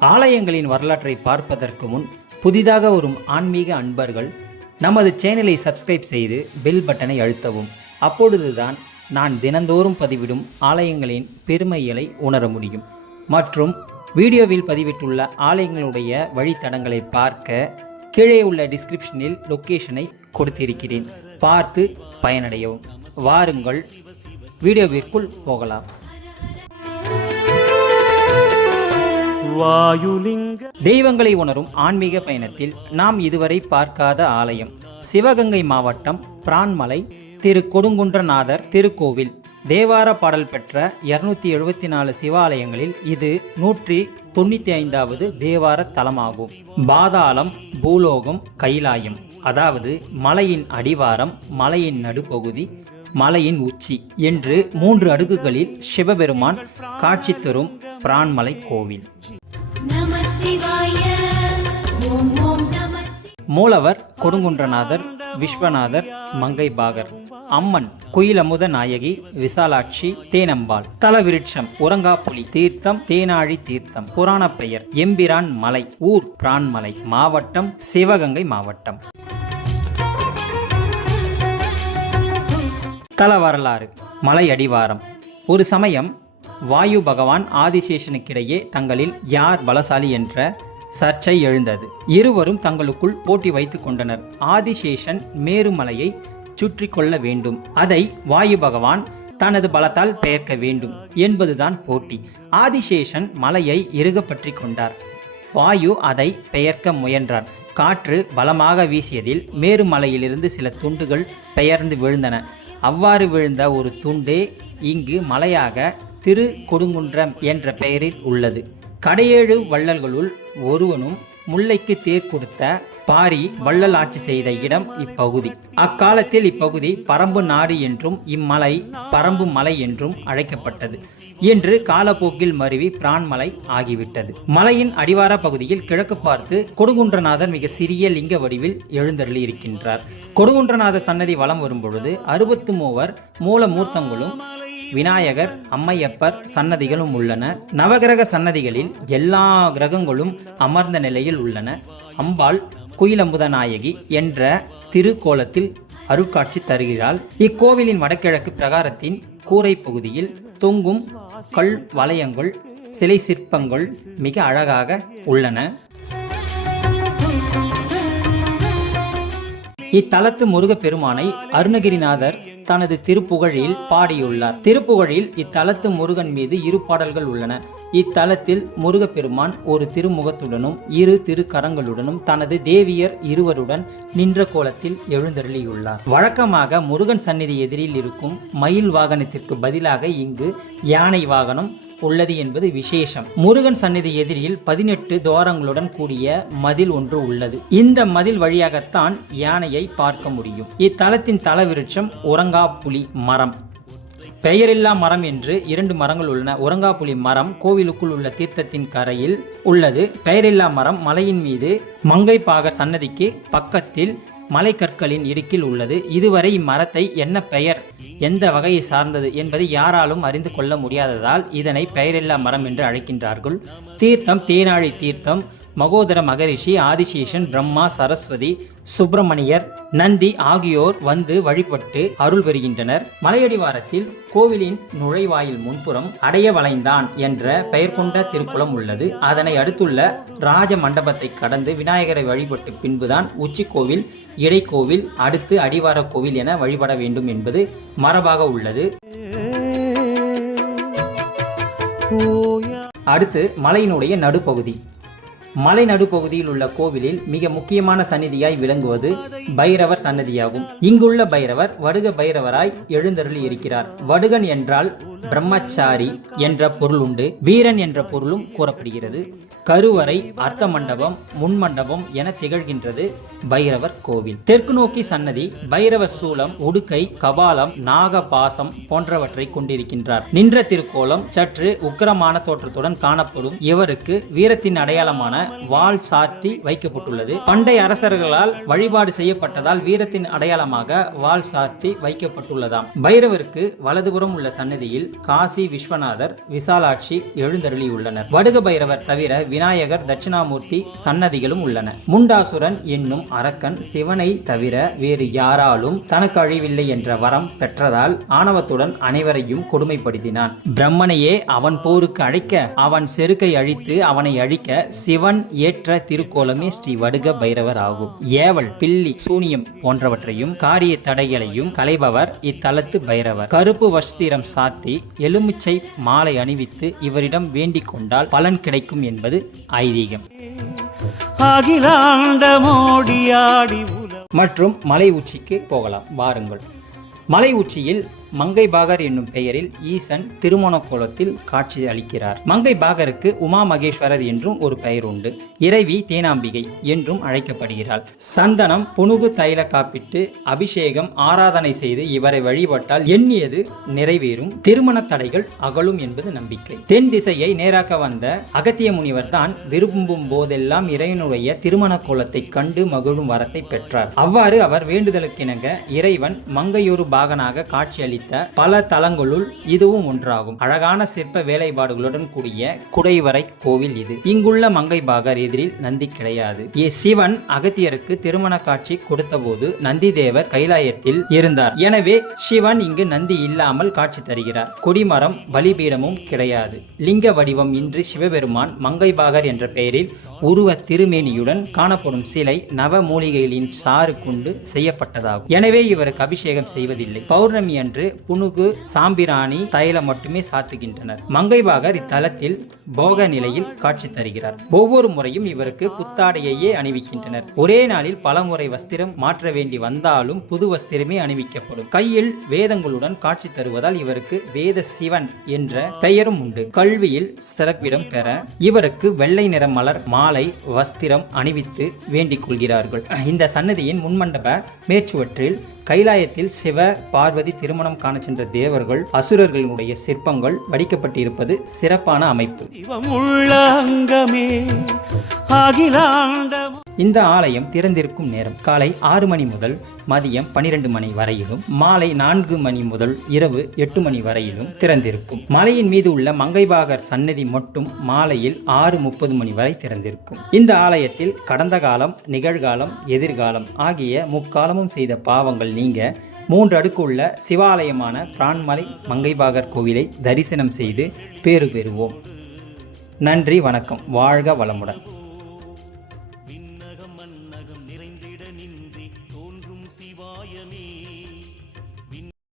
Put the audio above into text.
ஆலயங்களின் வரலாற்றை பார்ப்பதற்கு முன் புதிதாக வரும் ஆன்மீக அன்பர்கள் நமது சேனலை சப்ஸ்கிரைப் செய்து பெல் பட்டனை அழுத்தவும். அப்பொழுதுதான் நான் தினந்தோறும் பதிவிடும் ஆலயங்களின் பெருமைகளை உணர முடியும். மற்றும் வீடியோவில் பதிவிட்டுள்ள ஆலயங்களுடைய வழித்தடங்களை பார்க்க கீழே உள்ள டிஸ்கிரிப்ஷனில் லொக்கேஷனை கொடுத்திருக்கிறேன். பார்த்து பயனடையவும். வாருங்கள். வீடியோவிற்குள் போகலாம். வாயுலிங்க தெய்வங்களை உணரும் ஆன்மீக பயணத்தில் நாம் இதுவரை பார்க்காத ஆலயம். சிவகங்கை மாவட்டம் பிரான்மலை திரு கொடுங்குன்றநாதர் திருக்கோவில். தேவார பாடல் பெற்ற இருநூத்தி எழுபத்தி நாலு சிவாலயங்களில் இது நூற்றி தொண்ணூற்றி ஐந்தாவது தேவார தலமாகும். பாதாளம் பூலோகம் கைலாயம் அதாவது மலையின் அடிவாரம் மலையின் நடுப்பகுதி மலையின் உச்சி என்று மூன்று அடுக்குகளில் சிவபெருமான் காட்சி தரும் பிரான்மலை கோவில். மூலவர் கொடுங்குன்றநாதர் விஸ்வநாதர் மங்கை பாகர் அம்மன் குயிலமுத நாயகி விசாலாட்சி தேனம்பாள் தலவிருட்சம் உரங்காப்புலி தீர்த்தம் தேனாழி தீர்த்தம் புராண பெயர் எம்பிரான் மலை ஊர் பிரான்மலை மாவட்டம் சிவகங்கை மாவட்டம். தல வரலாறு மலை அடிவாரம். ஒரு சமயம் வாயு பகவான் ஆதிசேஷனுக்கிடையே தங்களில் யார் பலசாலி என்ற சர்ச்சை எழுந்தது. இருவரும் தங்களுக்குள் போட்டி வைத்துக் கொண்டனர். ஆதிசேஷன் மேருமலையை சுற்றி கொள்ள வேண்டும். அதை வாயு பகவான் தனது பலத்தால் பெயர்க்க வேண்டும் என்பதுதான் போட்டி. ஆதிசேஷன் மலையை இறுக பற்றி கொண்டார். வாயு அதை பெயர்க்க முயன்றார். காற்று பலமாக வீசியதில் மேருமலையிலிருந்து சில துண்டுகள் பெயர்ந்து விழுந்தன. அவ்வாறு விழுந்த ஒரு துண்டே இங்கு மலையாக திரு கொடுங்குன்றம் என்ற பெயரில் உள்ளது. கடையேழு வள்ளல்களுள் ஒருவனும் முல்லைக்கு தேர் கொடுத்த பாரி வள்ளல் ஆட்சி செய்த இடம் இப்பகுதி. அக்காலத்தில் இப்பகுதி பரம்பு நாடு என்றும் இம்மலை பரம்பு மலை என்றும் அழைக்கப்பட்டது. இன்று காலப்போக்கில் மருவி பிரான்மலை ஆகிவிட்டது. மலையின் அடிவார பகுதியில் கிழக்கு பார்த்து கொடுங்குன்றநாதர் மிக சிறிய லிங்க வடிவில் எழுந்தருளி இருக்கின்றார் கொடுங்குன்றநாதர் சன்னதி வலம் வரும்பொழுது அறுபத்து மூவர் மூலமூர்த்தங்களும் விநாயகர் அம்மையப்பர் சன்னதிகளும் உள்ளன. நவகிரக சன்னதிகளில் எல்லா கிரகங்களும் அமர்ந்த நிலையில் உள்ளன. அம்பாள் குயிலம்புதநாயகி என்ற திருக்கோலத்தில் அருட்காட்சி தருகிறாள். இக்கோவிலின் வடகிழக்கு பிரகாரத்தின் கூரை பகுதியில் தொங்கும் கல் வளையங்கள் சிலை சிற்பங்கள் மிக அழகாக உள்ளன. இத்தலத்து முருகப்பெருமானை அருணகிரிநாதர் தனது திருப்புகழில் பாடியுள்ளார். திருப்புகழில் இத்தலத்து முருகன் மீது இரு பாடல்கள் உள்ளன. இத்தலத்தில் முருகப்பெருமான் ஒரு திருமுகத்துடனும் இரு திருக்கரங்களுடனும் தனது தேவியர் இருவருடன் நின்ற கோலத்தில் எழுந்தருளியுள்ளார். வழக்கமாக முருகன் சந்நிதி எதிரில் இருக்கும் மயில் வாகனத்திற்கு பதிலாக இங்கு யானை வாகனம் உள்ளது என்பது விசேஷம். முருகன் சந்நிதி எதிரில் பதினெட்டு துவாரங்களுடன் கூடிய மதில் ஒன்று உள்ளது. இந்த மதில் வழியாகத்தான் யானையை பார்க்க முடியும். இத்தலத்தின் தலவிருட்சம் உரங்காப்புலி மரம். பெயரில்லா மரம் என்று இரண்டு மரங்கள் உள்ளன. உரங்காப்புலி மரம் கோவிலுக்குள் உள்ள தீர்த்தத்தின் கரையில் உள்ளது. பெயரில்லா மரம் மலையின் மீது மங்கைப்பாக சன்னதிக்கு பக்கத்தில் மலைக்கற்களின் இடுக்கில் உள்ளது. இதுவரை இம்மரத்தை என்ன பெயர் எந்த வகையை சார்ந்தது என்பதை யாராலும் அறிந்து கொள்ள முடியாததால் இதனை பெயரில்லா மரம் என்று அழைக்கின்றார்கள். தீர்த்தம் தேனாழி தீர்த்தம் மகோதர மகரிஷி ஆதிசேஷன் பிரம்மா சரஸ்வதி சுப்பிரமணியர் நந்தி ஆகியோர் வந்து வழிபட்டு அருள் பெறுகின்றனர். மலையடிவாரத்தில் கோவிலின் நுழைவாயில் முன்புறம் அடைய வளைந்தான் என்ற பெயர் கொண்ட திருக்குளம் உள்ளது. அதனை அடுத்துள்ள ராஜ மண்டபத்தை கடந்து விநாயகரை வழிபட்டு பின்புதான் உச்சி கோவில் இடைக்கோவில் அடுத்து அடிவார கோவில் என வழிபட வேண்டும் என்பது மரபாக உள்ளது. அடுத்து மலையினுடைய நடுப்பகுதி. மலை நடுப்பகுதியில் உள்ள கோவிலில் மிக முக்கியமான சந்நிதியாய் விளங்குவது பைரவர் சன்னதியாகும் இங்குள்ள பைரவர் வடுக பைரவராய் எழுந்தருளி இருக்கிறார். வடுகன் என்றால் பிரம்மச்சாரி என்ற பொருள் உண்டு வீரன் என்ற பொருளும் கூறப்படுகிறது. கருவறை அர்த்த மண்டபம் முன் மண்டபம் என திகழ்கின்றது பைரவர் கோவில். தெற்கு நோக்கி சன்னதி பைரவர் சூலம் உடுக்கை கபாலம் நாகபாசம் போன்றவற்றை கொண்டிருக்கின்றார். நின்ற திருக்கோலம் சற்று உக்கிரமான தோற்றத்துடன் காணப்படும். இவருக்கு வீரத்தின் அடையாளமான வாள் சாத்தி வைக்கப்பட்டுள்ளது. பண்டைய அரசர்களால் வழிபாடு செய்யப்பட்டதால் வீரத்தின் அடையாளமாக வால் சாத்தி வைக்கப்பட்டுள்ளதாம். பைரவருக்கு வலதுபுறம் உள்ள சன்னதியில் காசி விஸ்வநாதர் விசாலாட்சி எழுந்தருளியுள்ளனர். வடுக பைரவர் தவிர விநாயகர் தட்சிணாமூர்த்தி சன்னதிகளும் உள்ளன. முண்டாசுரன் என்னும் அரக்கன் சிவனை தவிர வேறு யாராலும் தனக்கு அழிவில்லை என்ற வரம் பெற்றதால் ஆணவத்துடன் அனைவரையும் கொடுமைப்படுத்தினான். பிரம்மனையே அவன் போருக்கு அழைக்க அவன் செருக்கை அழித்து அவனை அழிக்க சிவன் ஏற்ற திருக்கோலமே ஸ்ரீ வடுக பைரவர் ஆகும். ஏவல் பில்லி சூனியம் போன்றவற்றையும் காரிய தடைகளையும் கலைபவர் இத்தலத்து பைரவர். கருப்பு வஸ்திரம் சாத்தி எலுமிச்சை மாலை அணிவித்து இவரிடம் வேண்டிக் கொண்டால் பலன் கிடைக்கும் என்பது ஐதீகம். மற்றும் மலை உச்சிக்கு போகலாம். வாருங்கள். மலை உச்சியில் மங்கை பாகர் என்னும் பெயரில் ஈசன் திருமண கோலத்தில் காட்சி அளிக்கிறார். மங்கை பாகருக்கு உமா மகேஸ்வரர் என்றும் ஒரு பெயர் உண்டு. இறைவி தேனாம்பிகை என்றும் அழைக்கப்படுகிறாள். சந்தனம் புனுகு தைல காப்பிட்டு அபிஷேகம் ஆராதனை செய்து இவரை வழிபட்டால் எண்ணியது நிறைவேறும். திருமண தடைகள் அகலும் என்பது நம்பிக்கை. தென் திசையை நேராக்க வந்த அகத்திய முனிவர் தான் விரும்பும் போதெல்லாம் இறைவனுடைய திருமண கோலத்தை கண்டு மகிழும் வரத்தை பெற்றார். அவ்வாறு அவர் வேண்டுதலுக்கிணங்க இறைவன் மங்கையொரு பாகனாக காட்சியளித்த பல தலங்களுள் இதுவும் ஒன்றாகும். அழகான சிற்ப வேலைப்பாடுகளுடன் கூடிய குடைவரை கோவில் இது. இங்குள்ள மங்கை பாகர் எதிரில் நந்தி கிடையாது. சிவன் அகத்தியருக்கு திருமண காட்சி கொடுத்தபோது நந்தி தேவர் கைலாயத்தில் இருந்தார். எனவே சிவன் இங்கு நந்தி இல்லாமல் காட்சி தருகிறார். கொடிமரம் பலிபீடமும் கிடையாது. லிங்க வடிவம் இன்று சிவபெருமான் மங்கை பாகர் என்ற பெயரில் உருவ திருமேனியுடன் காணப்படும் சிலை நவ மூலிகைகளின் சாறு கொண்டு செய்யப்பட்டதாகும். எனவே இவருக்கு அபிஷேகம் செய்வதில்லை. பௌர்ணமி அன்று புனுகு சாம்பிராணி தைலம் மட்டுமே சாத்துகின்றனர். மங்கைபாகர் இத்தலத்தில் போக நிலையில் காட்சி தருகிறார். ஒவ்வொரு முறையும் இவருக்கு புத்தாடையையே அணிவிக்கின்றனர். ஒரே நாளில் பலமுறை வஸ்திரம் மாற்ற வேண்டி வந்தாலும் புது வஸ்திரமே அணிவிக்கப்படும். கையில் வேதங்களுடன் காட்சி தருவதால் இவருக்கு வேத சிவன் என்ற பெயரும் உண்டு. கல்வியில் சிறப்பிடம் பெற இவருக்கு வெள்ளை நிற மலர் மாலை வஸ்திரம் அணிவித்து வேண்டிக் கொள்கிறார்கள். இந்த சன்னதியின் முன்மண்டப மேற்சுவற்றில் கைலாயத்தில் சிவ பார்வதி திருமணம் காண சென்ற தேவர்கள் அசுரர்களுடைய சிற்பங்கள் வடிக்கப்பட்டிருப்பது சிறப்பான அமைப்பு. சிவமுள்ள அங்கமே இந்த ஆலயம் திறந்திருக்கும் நேரம் காலை ஆறு மணி முதல் மதியம் பனிரெண்டு மணி வரையிலும் மாலை நான்கு மணி முதல் இரவு எட்டு மணி வரையிலும் திறந்திருக்கும். மலையின் மீது உள்ள மங்கைபாகர் சன்னதி மட்டும் மாலையில் ஆறு முப்பது மணி வரை திறந்திருக்கும். இந்த ஆலயத்தில் கடந்த காலம் நிகழ்காலம் எதிர்காலம் ஆகிய முக்காலமும் செய்த பாவங்கள் நீங்க மூன்று அடுக்கு உள்ள சிவாலயமான பிரான்மலை மங்கைபாகர் கோவிலை தரிசனம் செய்து பேறு பெறுவோம். நன்றி வணக்கம். வாழ்க வளமுடன்.